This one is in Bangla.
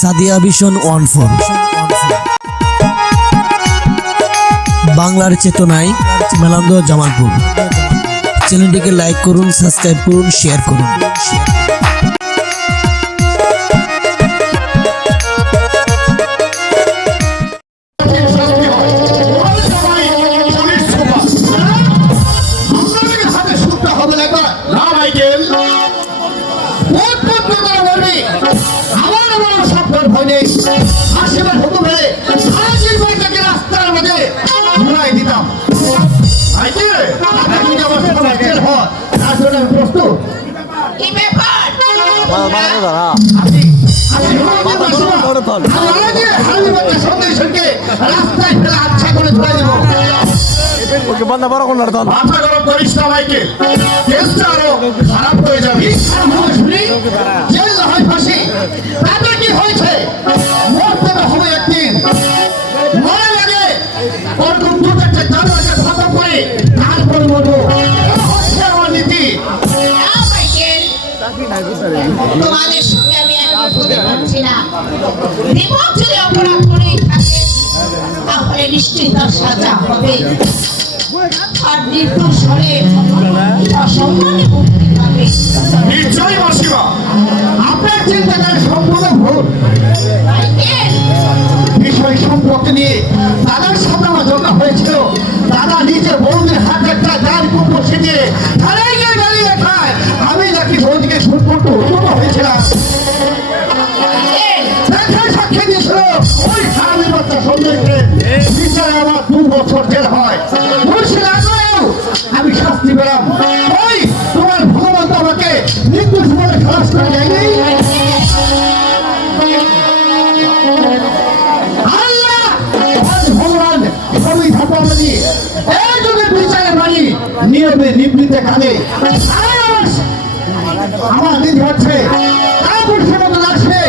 সাদিয়া ভিশন 14 বাংলার চেতনায় মেলান্দ জামালপুর। চ্যানেলটিকে লাইক করুন, সাবস্ক্রাইব করুন, শেয়ার করুন। তোমাদের সঙ্গে আমি একমত হতে পারছি না। বিপদ যদি অপরাধ করে থাকে তাহলে নিশ্চয়ই তার সাজা হবে, আর নির্দোষ হলে অসম্মানে মুক্তি পাবে। নিশ্চয়ই মাসিমা, আপনার চিন্তাধারা সম্পূর্ণ ভুল। বিষয় সম্পত্তি নিয়ে দাদার সাথে আমার ঝগড়া হয়েছিল। দাদা নিজে বৌদির হাতে একটা দাঁড় কুকুর শিখিয়ে দাঁড়িয়ে দাঁড়িয়ে খায়। আমি নাকি বৌদিকে সম্পর্ক উন্নত হয়েছিলাম। সাক্ষী দিয়েছিল ওই স্বামীর বাচ্চা সন্দেহে বিষয় আমার 2 বছর জেল হয়। আমি শাস্তি পেলাম। ওই তোমার ভগবান আমাকে নির্দোষ বলে খালাস করে দেয়নি। ভগবান সবই ধাপাবাজি এই যুগের বিচারে মানি নিয়মে নিবৃতে কানে আমার দিন হচ্ছে কাপুর মতন আসবে